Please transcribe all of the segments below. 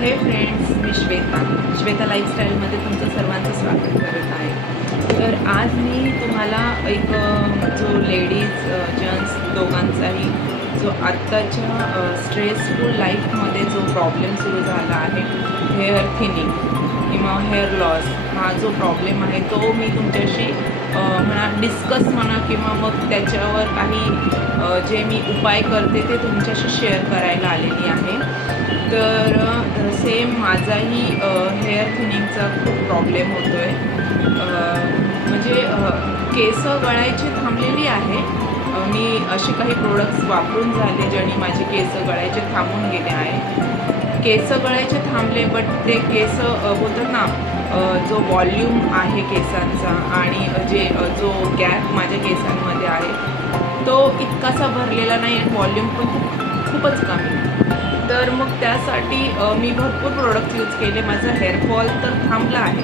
हे फ्रेंड्स, मी श्वेता लाईफस्टाईलमध्ये तुमचं सर्वांचं स्वागत करत आहे। तर आज मी तुम्हाला एक जो लेडीज जेंट्स दोघांचाही जो आत्ताच्या स्ट्रेसफुल लाईफमध्ये जो प्रॉब्लेम सुरू झाला आहे, हेअर थिनिंग किंवा हेअर लॉस, हा जो प्रॉब्लेम आहे तो मी तुमच्याशी म्हणा डिस्कस म्हणा किंवा मग त्याच्यावर काही जे मी उपाय करते ते तुमच्याशी शेअर करायला आलेली आहे। तर सेम माझाही हेअर थिनिंगचा खूप प्रॉब्लेम होतो आहे। म्हणजे केस गळायची थांबलेली आहे। मी असे काही प्रोडक्ट्स वापरून झाले ज्याने माझे केस गळायचे थांबून गेले आहे। केस गळायचे थांबले, बट ते केस बोलतात ना, जो वॉल्यूम आहे केसांचा आणि जो गॅप माझ्या केसांमध्ये आहे तो इतकासा भरलेला नाही आणि वॉल्यूम पण खूपच कमी। तर मग त्यासाठी मी भरपूर प्रोडक्ट्स यूज केले। माझा हेअरफॉल तर थांबला आहे,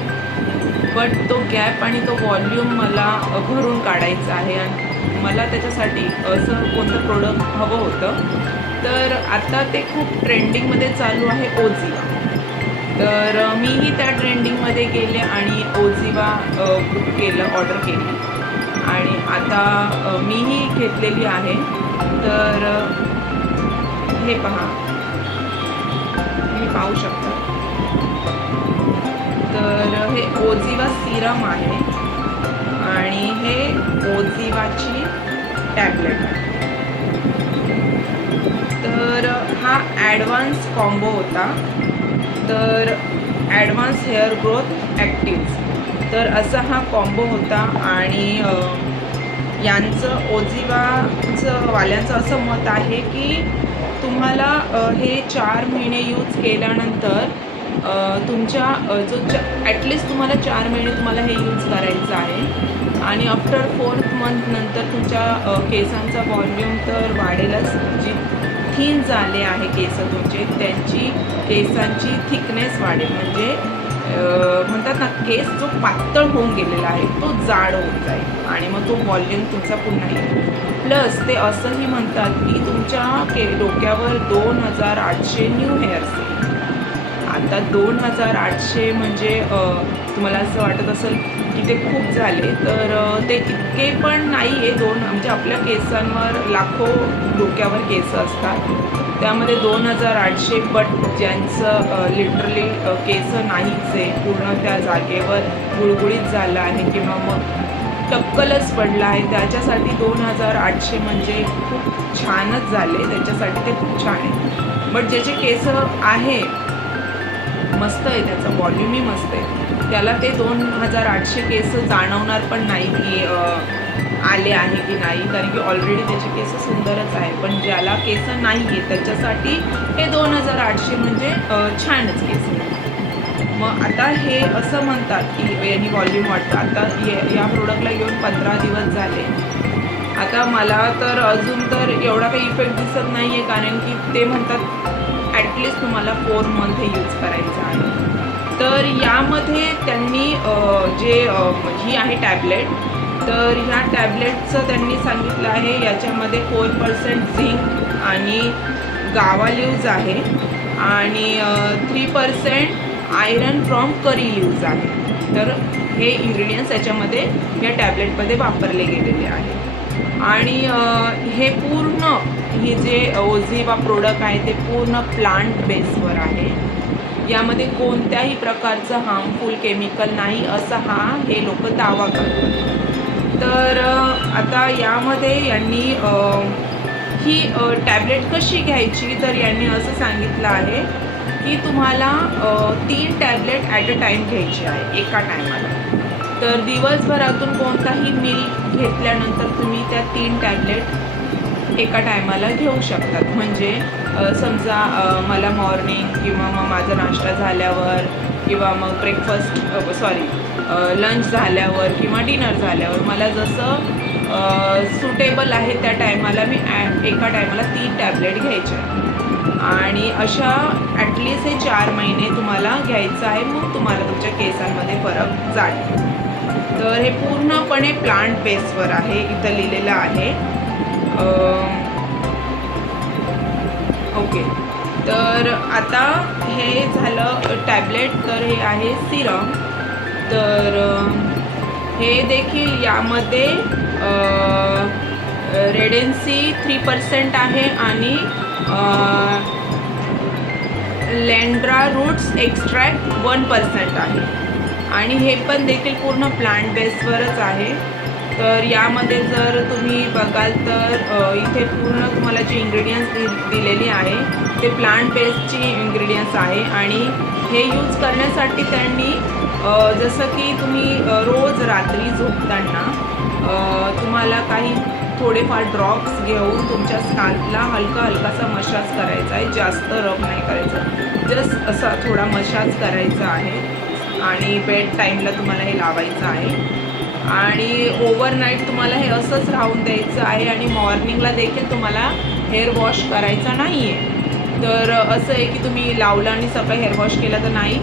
बट तो गॅप आणि तो वॉल्यूम मला भरून काढायचा आहे आणि मला त्याच्यासाठी असं कोणतं प्रोडक्ट हवं होतं। तर आता ते खूप ट्रेंडिंगमध्ये चालू आहे, ओजिवा। तर मीही त्या ट्रेंडिंगमध्ये गेले आणि ओजिवा बुक केलं, ऑर्डर केली आणि आता मीही घेतलेली आहे। तर हे पहा, तुम्ही पाहू शकता। तर हे ओजिवा सिरम आहे आणि हे ओजिवाची टॅबलेट आहे। तर हा ॲडव्हान्स कॉम्बो होता। तर ॲडव्हान्स हेअर ग्रोथ ॲक्टिव्स, तर असा हा कॉम्बो होता। आणि यांचं ओजिवाचं वाल्यांचं असं मत आहे की तुम्हाला हे 4 महिने यूज केल्यानंतर तुमच्या ॲटलिस्ट तुम्हाला 4 महिने तुम्हाला हे यूज करायचं आहे आणि आफ्टर 4th मंथ नंतर तुमच्या केसांचा वॉल्यूम तर वाढेलच। जी थिन झाले आहे केस तुमचे, त्यांची केसांची थिकनेस वाढेल। म्हणजे म्हणतात ना, केस जो पातळ होऊन गेलेला आहे तो जाड होत जाईल आणि मग तो वॉल्यूम तुमचा पुन्हा येईल। प्लस ते असंही म्हणतात की तुमच्या डोक्यावर 2800 न्यू हेअर्स येईल। आता 2800 म्हणजे तुम्हाला असं वाटत असेल की ते खूप झाले, तर ते इतके पण नाही आहे। म्हणजे आपल्या केसांवर लाखो डोक्यावर केस असतात, त्यामध्ये 2800, बट ज्यांचं लिटरली केस नाहीच आहे, पूर्ण त्या जागेवर गुळगुळीत झालं आहे किंवा मग टक्कलच पडलं आहे, त्याच्यासाठी 2800 म्हणजे खूप छानच झाले, त्याच्यासाठी ते खूप छान आहे। बट ज्याचे केस आहे मस्त आहे, त्याचा वॉल्यूमही मस्त आहे, त्याला ते 2800 केस जाणवणार पण नाही की आले आहे की नाही, कारण की ऑलरेडी त्याचे केस सुंदरच आहे। पण ज्याला केस नाही आहे त्याच्यासाठी हे 2800 म्हणजे छानच केस आहे। मग आता हे असं म्हणतात की यांनी वॉल्यूम वाढतं। आता या प्रोडक्टला घेऊन 15 दिवस झाले। आता मला तर अजून तर एवढा काही इफेक्ट दिसत नाही आहे, कारण की ते म्हणतात ॲटलिस्ट तुम्हाला 4 मंथ हे यूज करायचं आहे। तर यामध्ये त्यांनी ही आहे टॅबलेट, तर ह्या टॅबलेटचं त्यांनी सांगितलं आहे याच्यामध्ये 4% झिंक आणि गावा लिव्ज आहे आणि 3% आयरन फ्रॉम करी लिव्ज आहे। तर हे इन्ग्रेडियंट्स याच्यामध्ये या टॅबलेटमध्ये वापरले गेलेले आहे। आणि हे पूर्ण ही जे ओजिवा प्रोडक्ट आहे ते पूर्ण प्लांट बेसवर आहे। यामध्ये कोणत्याही प्रकारचं हार्मफुल केमिकल नाही असा हे लोक दावा करतात। तर आता यामध्ये यांनी ही टॅबलेट कशी घ्यायची, तर यांनी असं सांगितलं आहे की तुम्हाला 3 टॅबलेट ॲट अ टाईम घ्यायची आहे एका टायमाला। तर दिवसभरातून कोणताही मील घेतल्यानंतर तुम्ही त्या 3 टॅबलेट एका टायमाला घेऊ शकतात। म्हणजे समजा मला मॉर्निंग किंवा मग माझा नाश्ता झाल्यावर किंवा मग लंच झाल्यावर किंवा डिनर झाल्यावर मला जसं सुटेबल आहे त्या टायमाला मी एका टायमाला 3 टॅबलेट घ्यायच्या आणि अशा ॲटलिस्ट हे 4 महिने तुम्हाला घ्यायचं आहे, मग तुम्हाला तुमच्या केसांमध्ये फरक जाणवेल। तर हे पूर्णपणे प्लांट बेसवर आहे, इथं लिहिलेलं आहे। ओके, तर आता हे झालं टॅबलेट, तर हे आहे सिरम. तर हे देखील यामध्ये रेडेन्सी 3% आहे आणि लँड्रा रूट्स एक्स्ट्रॅक्ट 1% आहे आणि हे पण देखील पूर्ण प्लांट बेसवरच आहे. तर यामध्ये जर तुम्ही बघाल तर इथे पूर्ण तुम्हाला जी इंग्रेडियंट्स दिलेली आहे ते प्लांट बेस्डची इंग्रेडियंट्स आहे आणि हे यूज करण्यासाठी त्यांनी जसं की तुम्ही रोज रात्री झोपताना तुम्हाला काही थोडेफार ड्रॉप्स घेऊन तुमच्या स्काल्पला हलकासा मसाज करायचा आहे, जास्त रब नाही करायचं, जस्ट असा थोडा मसाज करायचा आहे आणि बेड टाईमला तुम्हाला हे लावायचं आहे आणि ओव्हरनाईट तुम्हाला हे असंच राहून द्यायचं आहे आणि मॉर्निंगला देखील तुम्हाला हेअर वॉश करायचा नाही आहे. तर असं आहे की तुम्ही लावलं आणि सकाळी हेअर वॉश केलं तर नाही,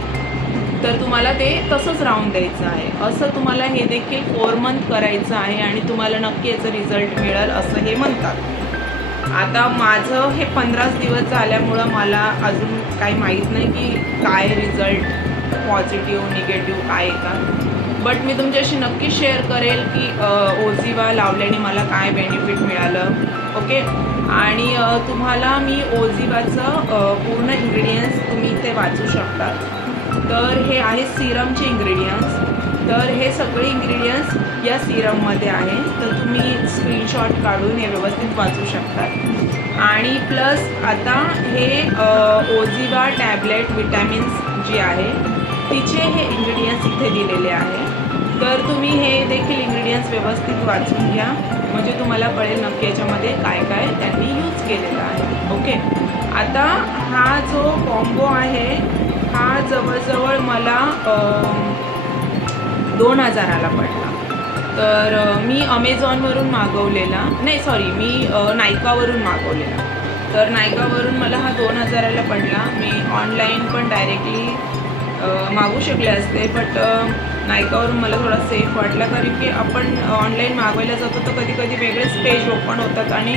तर तुम्हाला ते तसंच राहून द्यायचं आहे. असं तुम्हाला हे देखील 4 मंथ करायचं आहे आणि तुम्हाला नक्की याचं रिझल्ट मिळेल असं हे म्हणतात. आता माझं हे 15 दिवस झाल्यामुळं मला अजून काही माहीत नाही की काय रिझल्ट पॉझिटिव्ह निगेटिव्ह काय येतात, बट मी तुमच्याशी नक्की शेअर करेल की ओझिवा लावल्याने मला काय बेनिफिट मिळालं. ओके, आणि तुम्हाला मी ओझिवाचं पूर्ण इंग्रेडियंट्स तुम्ही इथे वाचू शकता. तर हे आहे सिरमचे इंग्रेडियंट्स. तर हे सगळे इंग्रेडियंट्स या सिरममध्ये आहे, तर तुम्ही स्क्रीनशॉट काढून हे व्यवस्थित वाचू शकता. आणि प्लस आता हे ओझिवा टॅबलेट विटॅमिन्स जी आहे तिचे हे इंग्रेडियंट्स इथे दिलेले आहे. तर तुम्ही हे देखील इंग्रेडियंट्स व्यवस्थित वाचून घ्या, म्हणजे तुम्हाला कळेल नक्की याच्यामध्ये काय काय त्यांनी यूज केलेलं आहे. ओके, आता हा जो कॉम्बो आहे हा जवळजवळ मला 2000ला पडला. तर मी अमेझॉनवरून मागवलेला, नाही सॉरी मी नायकावरून मागवलेला. तर नायकावरून मला हा 2000ला पडला. मी ऑनलाईन पण डायरेक्टली मागवू शकले असते, बट नायकावरून मला थोडा सेफ वाटला, कारण की आपण ऑनलाईन मागवायला जातो तर कधी कधी वेगळेच पेज ओपन होतात आणि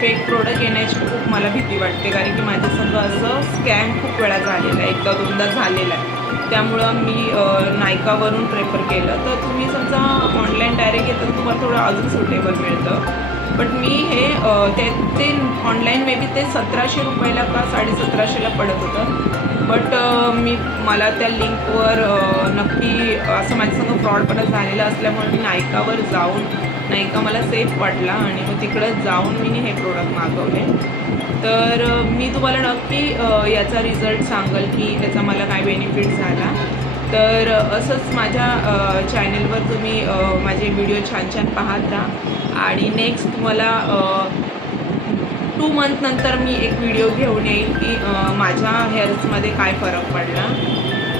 फेक प्रोडक्ट येण्याची खूप मला भीती वाटते, कारण की माझ्यासंग असं स्कॅम खूप वेळा झालेला आहे, 1-2दा झालेला आहे. त्यामुळं मी नायकावरून प्रेफर केलं. तर तुम्ही समजा ऑनलाईन डायरेक्ट घेतात तुम्हाला थोडं अजून सुटेबल मिळतं, बट मी हे ते ऑनलाईन मे बी ते 1700 रुपयाला का 1750ला पडत होतं, बट मला त्या लिंकवर नक्की असं माझ्यासंग फ्रॉडपणा झालेला असल्यामुळे मी नायका मला सेफ वाटला आणि मग तिकडं जाऊन मी हे प्रोडक्ट मागवले. तर मी तुम्हाला नक्की याचा रिझल्ट सांगेल की त्याचा मला काय बेनिफिट झाला. तर असंच माझ्या चॅनलवर तुम्ही माझे व्हिडिओ छान पाहत राहा आणि नेक्स्ट तुम्हाला 2 मंथ नंतर मी एक व्हिडिओ घेऊन येईल की माझ्या हेअर्समध्ये काय फरक पडला.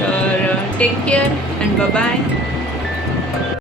तर टेक केअर अँड बाय.